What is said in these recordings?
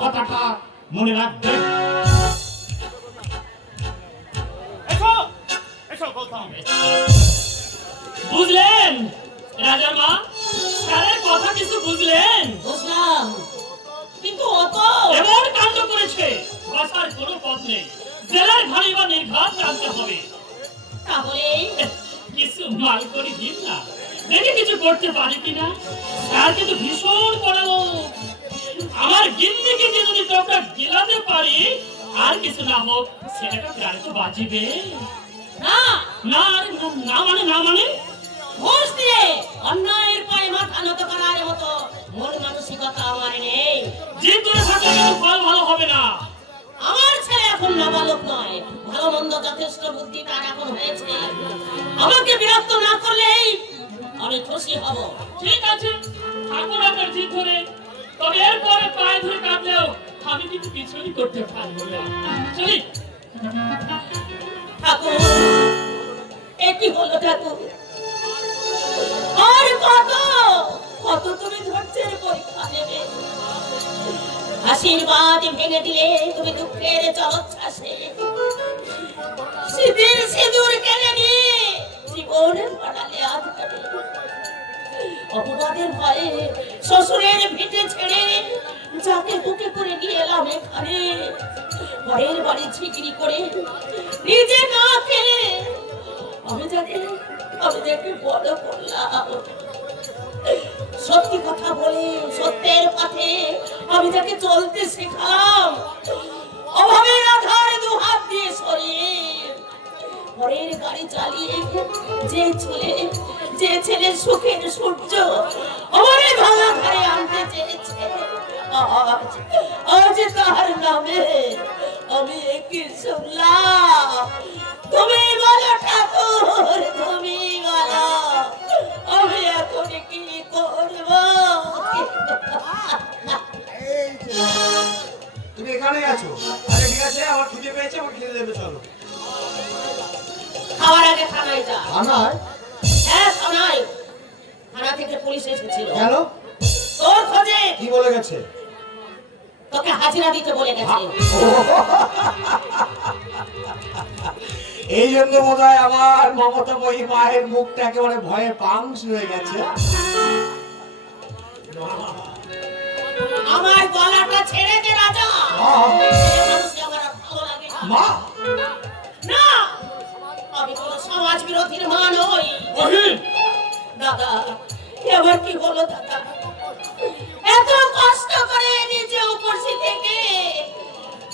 কথাটা মনে রাখবেন। বুঝলেন রাজার মা? স্যারের কথা কিছু বুঝলেন? বুঝলাম, কিন্তু অত এমন কাণ্ড করেছে, বাঁচার কোনো পথ নেই। জেলার ঘাড়ি বা নির্ঘাত জানতে হবে। তাহলে কিছু মাল করে দিন না, দেখে কিছু করতে পারি কিনা। স্যার কিন্তু ভীষণ বড় লোক। আমার গিন্নিকে দিয়ে যদি তোমরা গিলাতে পারি, আর কিছু না হোক, ছেলেটা প্রায় তো বাঁচিবে। না না না মানে না মানে ঘুষ দিয়ে অন্যায়ের পায়ে মাথা নত করার মতো মন মানসিকতা আমার নেই। যে করে থাকলে কিন্তু ফল ভালো হবে না। আমার ছেলে এখন নাবালক নয়, ভালো মন্দ যথেষ্ট বুদ্ধি তার এখন হয়েছে। আমাকে বিরক্ত না করলেই আমি খুশি হব। ঠিক আছে, ঠাকুর আপনার জিদ ধরে, তবে এরপরে পায়ে ধরে কাঁদলেও আমি কিন্তু কিছুই করতে পারবো না। চলি। ঠাকুর, এটি হলো ঠাকুর, আর কত কত তুমি ধৈর্যের পরীক্ষা নেবে? আশীর্বাদ ভেঙে দিলে তুমি দুঃখের জলোচ্ছ্বাসে সিঁদুর সিঁদুর কেড়ে নিয়ে জীবনে পড়ালে আধারে। অপবাদের ভয়ে শ্বশুরের ভিটে ছেড়ে যাকে বুকে করে নিয়ে এলাম এখানে, পরের বাড়ি ঝিগড়ি করে নিজে না খেলে আমি যাকে বড় করলাম। সত্যি কথা বলে সত্যের পথে আমি যাকে চলতে শেখালাম, অভাবের আধারে দু হাত দিয়ে সরিয়ে পরের গাড়ি চালিয়ে যে ছেলে সুখের সূর্য আমার ভাঙা ঘরে আনতে চেয়েছে, আজ তার নামে আমি একই শুনলাম। তুমি বলো ঠাকুর, তুমি বলো আমি এখন কি করব? তুমি এখানেই আছো? আরে ঠিক আছে, আমার খিদে পেয়েছে, আমার খেতে দেবে, চলো। খাওয়ার আগে থানায় যা। থানায়? হ্যাঁ থানায়। থানা থেকে পুলিশ এসেছিল। কেন? তোর খোঁজে। কি বলে গেছে? তোকে হাজিরা দিতে বলে গেছে। এই জন্য বোধ হয় আমার মমতাময়ী মায়ের মুখটা একেবারে ভয়ে পাংশ হয়ে গেছে। আমার গলাটা ছেড়ে দে রাজা। এই মানুষকে আমার আর ভালো লাগে না। মা, না, আমি কোনো সমাজ বিরোধীর মা নই। দাদা, এবার কি হলো দাদা? এত কষ্ট করে নিজে উপসি থেকে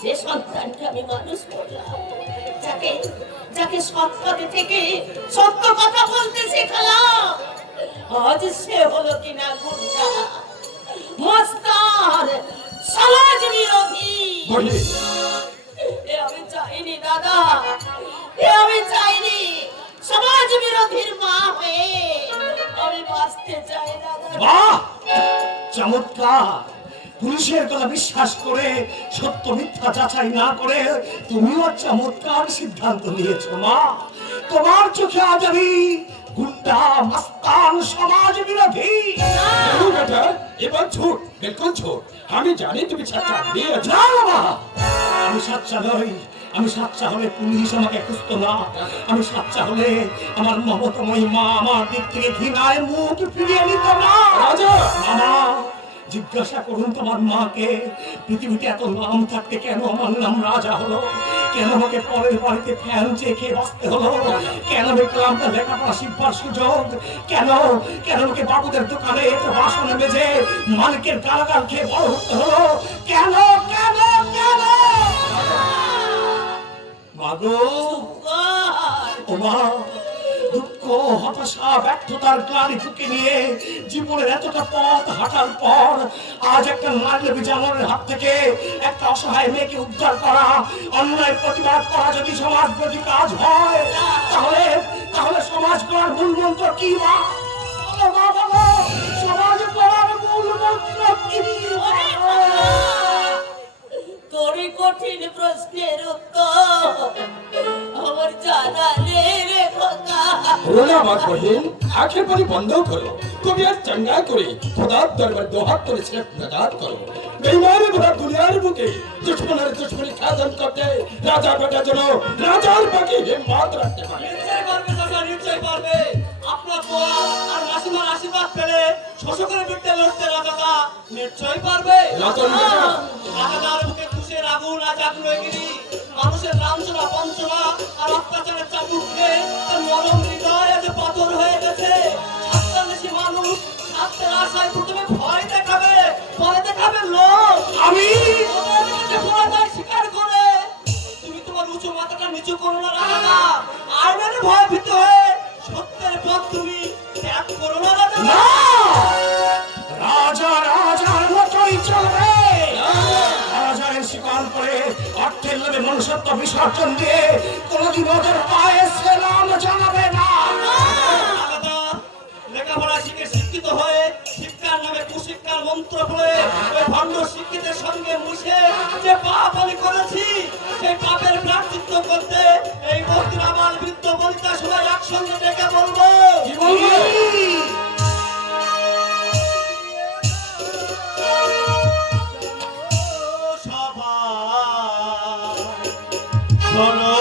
যে সন্তানকে আমি মানুষ করলাম, যাকে সৎ পথে থেকে সত্য কথা বলতে শেখালাম, আজ সে হলো কিনা গুন্ডা, মস্তান, সমাজ বিরোধী। এ আমি চাইনি দাদা, এ আমি চাইনি। সমাজ বিরোধীর মা হয়ে আমি বাঁচতে চাই দাদা। বাহ, চমৎকার! পুলিশের কথা বিশ্বাস করে সত্য মিথ্যা যাচাই না করে তুমিও চমৎকার সিদ্ধান্ত নিয়েছো মা। তোমার চোখে আজ আমি গুন্ডা, মস্তান, সমাজ বিরোধী। বেটা, এবার ছোট, বিলকুল ছোট। আমি জানি তুমি সাচ্চা দিয়ে আছো। না বাবা, আমি সাচ্চা নই। আমি সাচ্চা হলে পুলিশ আমাকে খুঁজতো না। আমি সাচ্চা হলে আমার মমতাময়ী মা আমার দিক থেকে ঘৃণায় মুখ ফিরিয়ে নিত না। রাজা! মামা, জিজ্ঞাসা করুন তোমার মাকে, পৃথিবীতে এত নাম থাকতে কেন আমার নাম রাজা হলো? কেন আমাকে পরের বাড়িতে ফ্যান চেয়ে খেয়ে বাঁচতে হলো? কেন দেখলাম তার লেখাপড়া শিখবার সুযোগ? কেন আমাকে বাবুদের দোকানে এত বাসন মেজে মালিকের গালাগাল খেয়ে বড় হতে হলো? কেন কেন কেন? মাগো, ও মা, দুঃখ, হতাশা, ব্যর্থতার গ্লানি বুকে নিয়ে জীবনের এতটা পথ হাঁটার পর আজ একটা নারী জানোয়ারের হাত থেকে একটা অসহায় মেয়েকে উদ্ধার করা, অন্যায় প্রতিবাদ করা যদি সমাজ বিরোধী কাজ হয়, তাহলে সমাজ করার মূল মন্ত্র কি মা? বলো মা, বলো, সমাজ করার মূল মন্ত্র কি? তোর কঠিন প্রশ্নের উত্তর আমার জানা নেই রে খোকা। রোনা মত বহিন, আখের পানি বন্ধ করো। তুমি আর চাঙ্গা করে খোদার দরবার দোহাত করে ছেলে নাজাত করো। বেইমানি ভরা দুনিয়ার বুকে দুশ্মনের দুশ্মনী সাধন করতে রাজা বেটা যেন রাজার বাকি হিম্মত রাখতে পারে। নিশ্চয় পারবে দাদা, নিশ্চয় পারবে। আপনার দোয়া আর মাসিমার আশীর্বাদ পেলে শোষকের বিরুদ্ধে লড়তে রাজাদা নিশ্চয় পারবে। রাজন বেটা, রাজাদার বুকে তুষের আগুন আজ আগ্রহগিরি, মানুষের লাঞ্ছনা বঞ্চনা আর অত্যাচারের চাবুক খেয়ে তার নরম হৃদয় আজ পাথর হয়ে গেছে। ছাত্রাদেশী মানুষ ছাত্রের আশায় প্রথমে ভয় দেখাবে, পরে দেখাবে লোক। আমি ওদের কাছে পরাজয় স্বীকার করে তুমি তোমার উঁচু মাথাটা নিচু করো না রাজাদা। আইনের ভয় ভীত হয়ে সত্যের পথ তুমি ত্যাগ করো না রাজাদা। না, রাজা রাজার মতোই চলবে। রাজার স্বীকার করে অর্থের লোভে মনুষ্যত্ব বিসর্জন দিয়ে কোনদিন ওদের পায়ে সেলাম জানাবে না। আলাদা লেখাপড়া শিখে শিক্ষিত হয়ে শিক্ষার নামে কুশিক্ষার মন্ত্র পড়ে ওই ভণ্ড শিক্ষিতের সঙ্গে মিশে যে পাপ আমি করেছি সেই পাপের প্রায়শ্চিত্ত করতে এই মূর্তির আমার বৃদ্ধ বনিতা সবাই একসঙ্গে ডেকে বলবো। সবাই শোনো